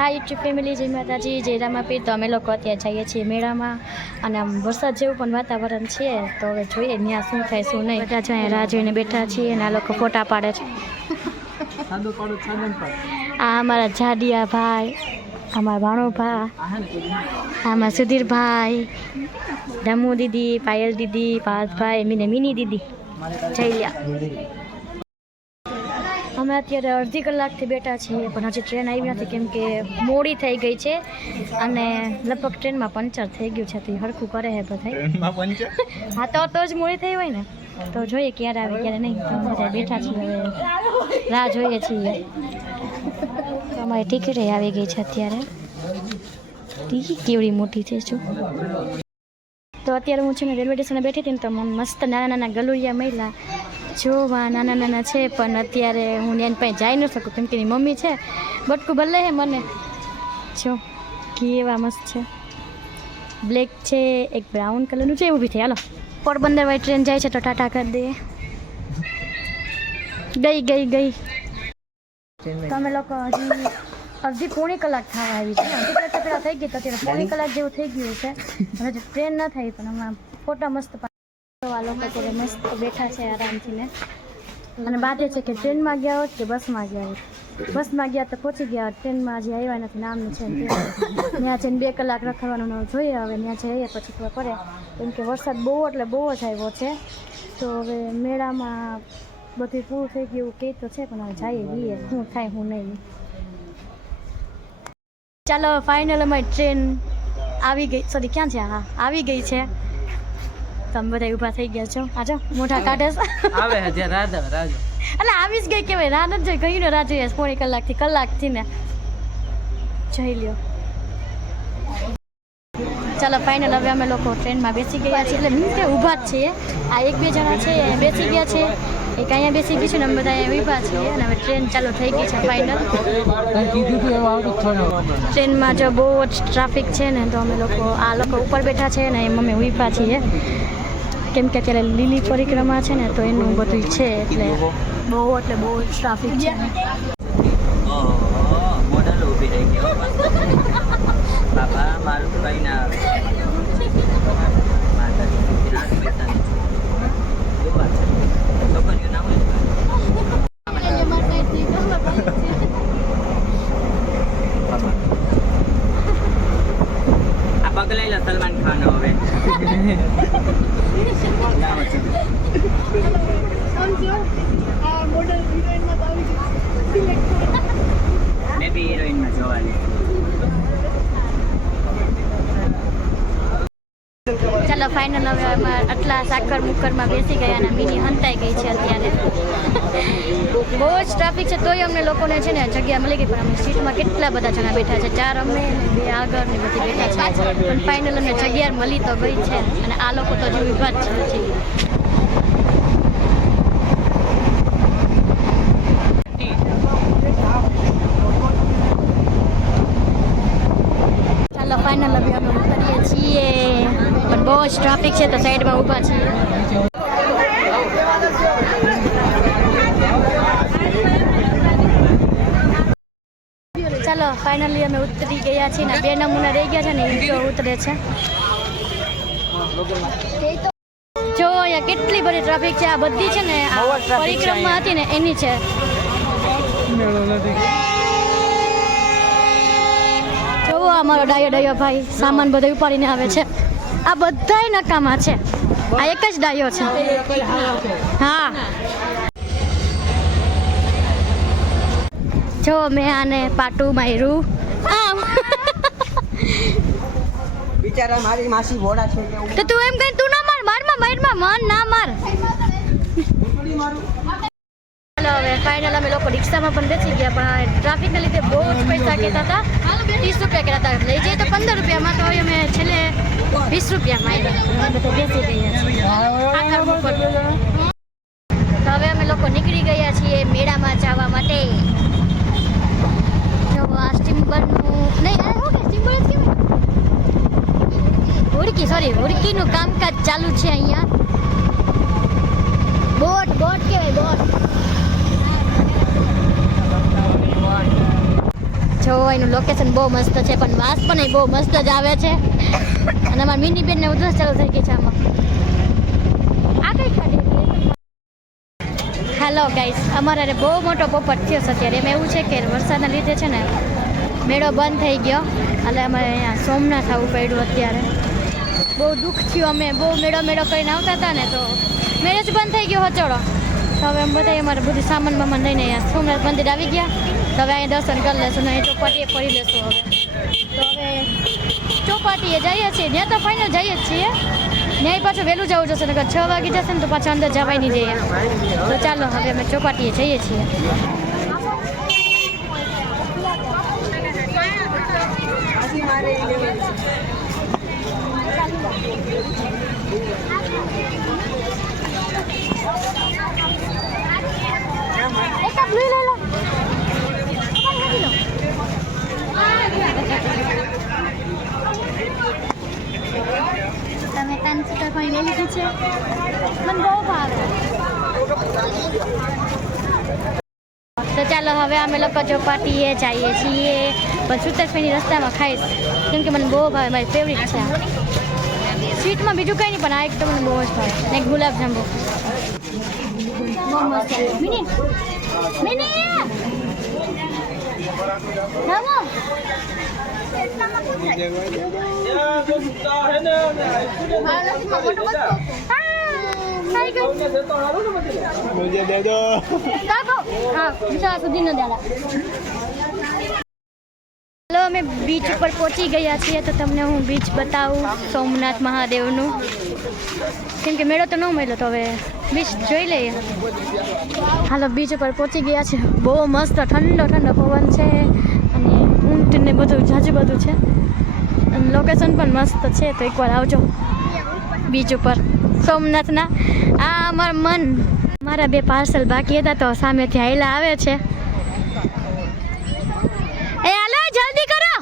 હા YouTube family, જય માતાજી, જય રામાપીર. તો અમે લોકો અત્યારે જઈએ છીએ મેળામાં અને આમ વરસાદ જેવું પણ વાતાવરણ છે. તો હવે જોઈએ ત્યાં શું થાય શું નહીં. બધા જ અહીંયા રાહ જોઈને બેઠા છીએ અને આ લોકો ફોટા પાડે છે. આ અમારા જાડિયા ભાઈ, અમારા ભાણોભા, આમાં સુધીરભાઈ, દમુ દીદી, પાયલ દીદી, પાર્થભાઈ, મિની દીદી, જયલિયા. અમે અત્યારે અડધી કલાકથી બેઠા છીએ પણ હજી ટ્રેન આવી નથી કેમ કે મોડી થઈ ગઈ છે અને લગભગ ટ્રેનમાં પંચર થઈ ગયું છે. તો એ હરખું કરે છે બધા. હા તો જ મોડી થઈ હોય ને તો જોઈએ ક્યારે આવે ક્યારે નહીં. તો બધા બેઠા છીએ, હવે રાહ જોઈએ છીએ. તો અમારી ટિકિટ આવી ગઈ છે અત્યારે. ટિકિટ કેવડી મોટી છે શું. તો અત્યારે હું છે ને રેલવે સ્ટેશને બેઠી હતી ને તો મસ્ત નાના નાના ગલુડિયા મળ્યા. જોવા નાના નાના છે પણ અત્યારે હું એની પાસે જઈ ન શકું કેમ કે એની મમ્મી છે બટકું ભલે હે મને. જો કેવા મસ્ત છે, બ્લેક છે, એક બ્રાઉન કલરનું છે. ઊભી થઈ હાલો. પોરબંદર વાળી ટ્રેન જાય છે તો ટાટા કરી દે. ગઈ તો અમે લોકો હજી અડધી પોણી કલાક થવા આવી છે. અડધી કલાક તો પેલા થઈ ગઈ તો અત્યારે પોણી કલાક જેવું થઈ ગયું છે. હજી ટ્રેન ન થઈ પણ હમણાં ફોટા મસ્ત આ લોકો અત્યારે મસ્ત બેઠા છે આરામથી ને. અને વાત એ છે કે ટ્રેનમાં ગયા હોત કે બસમાં ગયા હોત. બસમાં ગયા તો પહોંચી ગયા, ટ્રેનમાં હજી આવ્યા નથી નામનું છે. ત્યાં જઈને 2 કલાક રખડવાનું જોઈએ. હવે ત્યાં જઈએ પછી ખબર પડે કેમ કે વરસાદ બહુ એટલે બહુ જ આવ્યો છે. તો હવે મેળામાં બધું પૂરું થઈ ગયું એવું કહે તો છે પણ હવે જઈએ શું થાય શું નહીં. ચાલો ફાઇનલ અમારી ટ્રેન આવી ગઈ. સોરી ક્યાં છે? હા આવી ગઈ છે. તમે બધા ઊભા થઈ ગયા છો. આજો મોઢા કાઢે આવે હજી રાજ એટલે આવી જ ગઈ કેવાય. રાહ નથી જોઈ ગયું ને રાહ જોઈએ પોણી કલાકથી ને જોઈ લ્યો. ચાલો ફાઇનલ હવે અમે લોકો ટ્રેનમાં બેસી ગયા છીએ. એટલે મીન્સ કે ઊભા જ છીએ. આ 1-2 જણા છે બેસી ગયા છે, એક અહીંયા બેસી ગયું છે ને અમે બધા અહીંયા ઊભા છીએ. અને હવે ટ્રેન ચાલુ થઈ ગઈ છે ફાઇનલ. ટ્રેનમાં જો બહુ જ ટ્રાફિક છે ને તો અમે લોકો આ લોકો ઉપર બેઠા છે ને એમ અમે ઊભા છીએ કેમ કે અત્યારે લીલી પરિક્રમા છે ને તો એનું બધું છે એટલે બહુ જ ટ્રાફિક છે. મોડલ ઊભી રહી ગયો બાબા મારું કઈ ના આવે. આ પગલાઈ લો સલમાન ખાન હવે. મેં બી હિરોઈનમાં જોવાની. ચાલો ફાઇનલ હવે અમે આટલા સાકર મુકરમાં બેસી ગયા અને મિની હંતાઈ ગઈ છે અત્યારે. બહુ જ ટ્રાફિક છે તોય અમને લોકોને છે ને જગ્યા મળી ગઈ પણ અમે સીટમાં કેટલા બધા જણા બેઠા છે. 4 અમે ને 2 આગળ ને બધી બેઠા છે પણ ફાઇનલ અમને જગ્યા મળી તો ગઈ છે. અને આ લોકો તો હજુ ઊભા જ છે. ચાલો ફાઇનલ હવે અમે ઉતરીએ છીએ પણ બહુ જ ટ્રાફિક છે તો સાઈડમાં ઊભા છીએ. ચાલો ફાઇનલી અમે ઉતરી ગયા છીએ ને 2 નમૂના રહી ગયા છે ને એ જો ઉતરે છે. જો અહીંયા કેટલી બધી ટ્રાફિક છે. આ બધી છે ને આ પરિક્રમા હતી ને એની છે. જોવો અમારો ડાયો ભાઈ સામાન બધો ઉપાડીને આવે છે. આ બધાય નકામા છે. આ એક જ ડાયો છે. હા જો મેં આને પાટું માર્યું આમ. બિચારા મારી માસી ભોળા છે તો તું એમ કઈ તું ના માર મન ના માર. ચાલો હવે ફાઇનલ અમે લોકો રિક્ષામાં પણ બેસી ગયા પણ ટ્રાફિકના લીધે બહુ જ પૈસા કહેતા હતા. 30 રૂપિયા કહેતા હતા. લઈ જઈએ તો 15 રૂપિયામાં તો અમે છેલ્લે 20 રૂપિયામાં આવ્યા. બધા બેસી ગયા છીએ. તો હવે અમે લોકો નીકળી ગયા છીએ મેળામાં જવા માટે. જો આ સ્ટીમ્બરનું નહીં શું કે સ્ટીમ્બર જ કેવાય હુડકીનું કામકાજ ચાલુ છે અહીંયા. બોટ કહેવાય બોટ. જો એનું લોકેશન બહુ મસ્ત છે પણ વાસ પણ બહુ મસ્ત જ આવે છે અને અમારા મિની બેનને ઉધરસ ચાલુ થઈ ગઈ છે આમાં આ કઈ ખાધી હેલો ગાઈસ અમારે બહુ મોટો પોપટ થયો છે અત્યારે એમ એવું છે કે વરસાદના લીધે છે ને મેળો બંધ થઈ ગયો એટલે અમારે અહીંયા સોમનાથ આવવું પડ્યું અત્યારે બહુ દુઃખ થયું અમે બહુ મેળો કરીને આવતા હતા ને તો મેળો જ બંધ થઈ ગયો હચોડો તો હવે એમ બધા અમારે બધું સામાન બામાન લઈને અહીંયા સોમનાથ મંદિર આવી ગયા તો હવે અહીંયા દર્શન કરી લેશું ને ચોપાટીએ ફરી લેશું હવે તો હવે ચોપાટીએ જઈએ છીએ ત્યાં તો ફાઇનલ જઈએ જ છીએ ત્યાં પાછું વહેલું જવું જશે નકર 6 વાગી જશે ને તો પાછું અંદર જવાય નહીં જઈએ તો ચાલો હવે અમે ચોપાટીએ જઈએ છીએ તમે ત્રણ સીટર પણ લઈ લીધી છે મને બહુ ભાવે તો ચાલો હવે અમે લોકો ચોપાટીએ જઈએ છીએ પણ સુતરફેણી રસ્તામાં ખાઈશ કેમ કે મને બહુ ભાવે મારી ફેવરિટ છે સ્વીટમાં બીજું કંઈ નહીં પણ આ એક તો મને બહુ જ ભાવે ને એક ગુલાબ જાંબુ બહુ મસ્ત મિની મિની રામો मुझे दे दो हेलो અમે બીચ ઉપર પહોંચી ગયા છીએ તો તમને હું બીચ બતાવું સોમનાથ મહાદેવનું કેમ કે મેળો તો ન મળ્યો તો હવે બીચ જોઈ લઈએ હાલો બીચ ઉપર પહોંચી ગયા છે બહુ મસ્ત ઠંડો ઠંડો પવન છે અને ઊંટ ને બધું જાજુ બધું છે અને લોકેશન પણ મસ્ત છે તો એકવાર આવજો બીચ ઉપર સોમનાથના આ અમારું મન મારા 2 પાર્સલ બાકી હતા તો સામેથી હાઈલા આવે છે એ હાલો જલ્દી કરો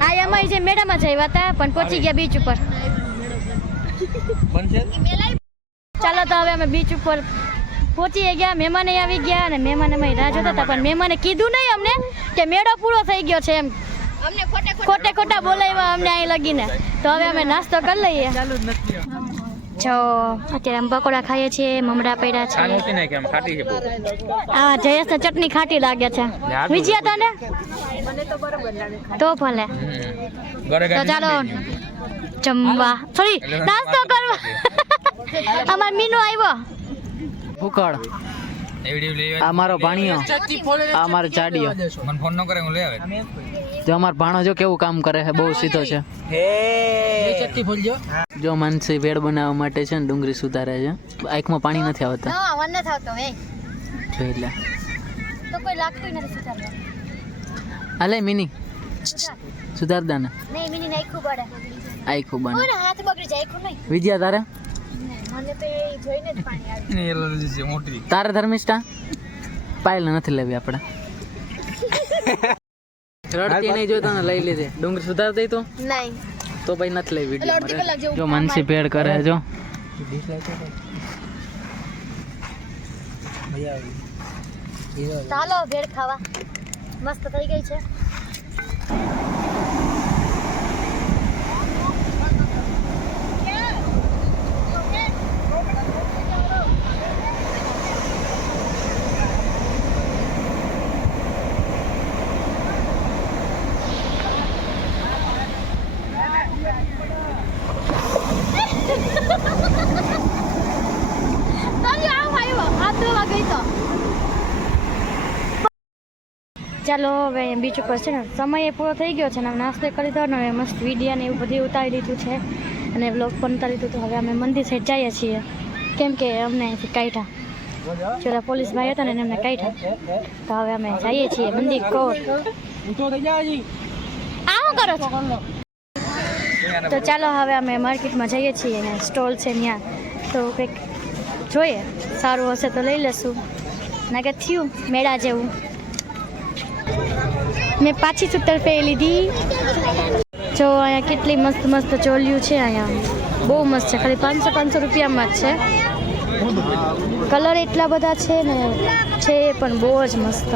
આ અમારી જે મેળામાં જ આવ્યા હતા પણ પહોંચી ગયા બીચ ઉપર ચાલો તો હવે અમે બીચ ઉપર પહોંચી ગયા મહેમાન આવી ગયા અને મહેમાન અમે રાહ જોતા હતા પણ મહેમાને કીધું નહીં અમને કે મેળો પૂરો થઈ ગયો છે એમ અમને ખોટા બોલાવ્યા અમને અહીં લગીને તો હવે અમે નાસ્તો કરી લઈએ જો અત્યારે અમે પકોડા ખાઈએ છીએ મમરા પડ્યા છે હા જયેશને ચટણી ખાટી લાગે છે વિજયા તને તો ભલે તો ચાલો જમવા સોરી નાસ્તો કરવા અમાર મીનુ આવ્યો ફૂકડ આ મારો ભાણિયો આ મારો ચાડિયો મને ફોન ન કરે હું લઈ આવે જો અમારો ભાણો જો કેવું કામ કરે છે બહુ સીધો છે જો માનસી ભેળ બનાવવા માટે છે ને ડુંગળી સુધારે છે આંખમાં પાણી નથી આવતા ના વન નથી આવતો એ જોઈ લે તો કોઈ લાગતું નથી સુધારવા હાલે મિની સુધાર દે ને નહીં મિની નાખું પડે આંખું બને ઓને હાથ બગડી જાય આખું નહીં વિજયા તારે મને તો એ જોઈને જ પાણી આવે ને એલર્જી છે મોટી તારે ધર્મિષ્ઠા પાયલ નથી લેવી આપણે રડતી નહીં જોઈતો ને લઈ લીધી ડુંગળી સુધાર દઈ તો નહીં તો ભાઈ નથી લઈ વિડીયો જો માનસી ભેળ કરે જો ચાલો ભેળ ખાવા મસ્ત થઈ ગઈ છે ચાલો હવે બીચ ઉપર છે ને સમય પૂરો થઈ ગયો છે ને નાસ્તો કરી લીધો ને હવે મસ્ત વિડીયો ને એવું બધું ઉતારી લીધું છે અને બ્લોગ પણ ઉતારી લીધું તો હવે અમે મંદિર સાઈડ જઈએ છીએ કેમ કે અમને અહીંથી કાઢ્યા પેલા પોલીસ ભાઈ હતા ને એમને કાઢ્યા તો હવે અમે જઈએ છીએ મંદિર કોર આવું કરો છો તો ચાલો હવે અમે માર્કેટમાં જઈએ છીએ અને સ્ટોલ છે ત્યાં તો કંઈક જોઈએ સારું હશે તો લઈ લેશું ના કે થયું મેળા જેવું મેં પાછી સૂતર પહેરી લીધી જો અહીંયા કેટલી મસ્ત મસ્ત ચોલિયું છે અહીંયા બહુ મસ્ત છે ખાલી 500 રૂપિયામાં જ છે કલર એટલા બધા છે ને છે પણ બહુ જ મસ્ત.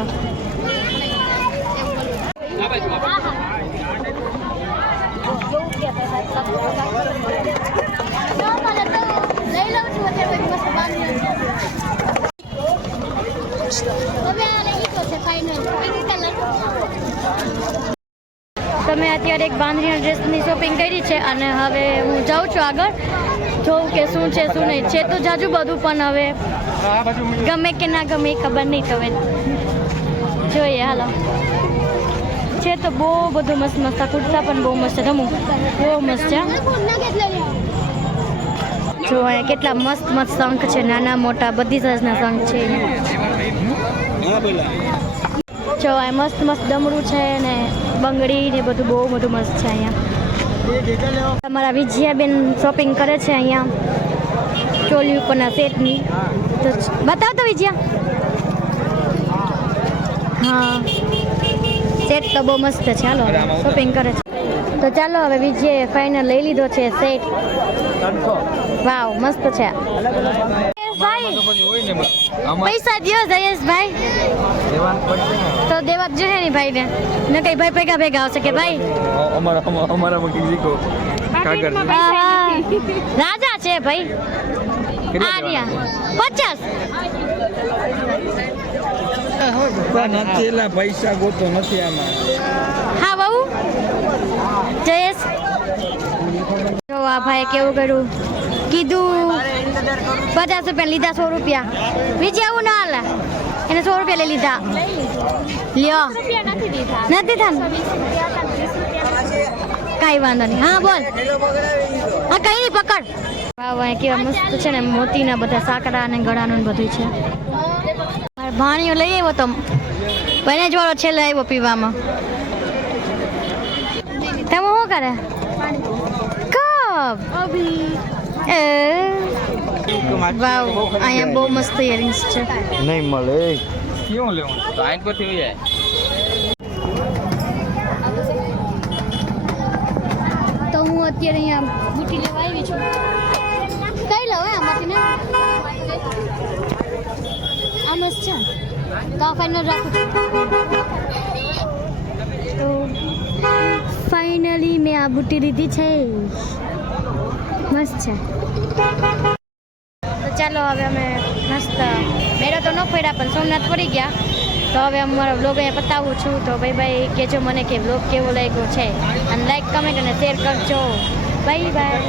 તમે અત્યારે એક બાંધણીના ડ્રેસની શોપિંગ કરી છે અને હવે હું જાઉં છું આગળ જોઉં કે શું છે શું નહીં છે તો જાજુ બધું પણ હવે ગમે કે ના ગમે એ ખબર નહીં તો હવે જોઈએ હાલો છે તો બહુ બધું મસ્ત મસ્ત કુર્તા પણ બહુ મસ્ત છે રમું બહુ મસ્ત છે જો અહીંયા કેટલા મસ્ત મસ્ત શંખ છે નાના મોટા બધી સાઈઝના શંખ છે જો આ મસ્ત મસ્ત ડમરું છે ને બંગડી ને બધું બહુ બધું મસ્ત છે અહીંયા. તમારા વિજયાબેન શોપિંગ કરે છે અહીંયા ચોલી ઉપરના સેટની તો બતાવ તો વિજયા. હા સેટ તો બહુ મસ્ત છે હાલો શોપિંગ કરે છે તો ચાલો હવે વિજયે ફાઇનલ લઈ લીધો છે સેટ. વાવ મસ્ત છે ભાઈ. પૈસા દ્યો જયેશભાઈ તો દેવા જ જોઈએ ને ભાઈને ને કઈ ભાઈ ભેગા ભેગા આવશે કે ભાઈ રાજા છે ભાઈ આર્યા 50 પૈસા ગોતો નથી આમાં. હા બહુ જયેશ જો આ ભાઈ કેવું કર્યું કીધું 50 રૂપિયા લીધા 100 રૂપિયા બીજે આવું ના હાલે એને 100 રૂપિયા લઈ લીધા લ્યો નથી થા કાંઈ વાંધો નહીં હા બોલ હા કઈ નહીં પકડ વાહ કેવા મસ્ત છે ને મોતીના બધા સાકડા અને ગળાનું બધું છે મારે ભાણીઓ લઈ આવ્યો તો બને જ વાળો છેલ્લે આવ્યો પીવામાં તમે શું કરે કપ વાવ અહીંયા બહુ મસ્ત ઇયરિંગ્સ છે નહીં મળે કેવું લેવું તો આંખ પરથી હોય તો હું અત્યારે અહીંયા બુટી લેવા આવી છું કઈ લઉં આમાંથી ને આ મસ્ત છે તો આ ફાઇનલ રાખું તો ફાઇનલી મેં આ બુટી લીધી છે મસ્ત છે તો ચાલો હવે અમે મસ્ત મેળો તો ન પડ્યા પણ સોમનાથ પડી ગયા તો હવે અમારો બ્લોગ અહીંયા પતાવું છું તો ભાઈ કહેજો મને કે બ્લોગ કેવો લાગ્યો છે અને લાઈક કમેન્ટ અને શેર કરજો બાય બાય.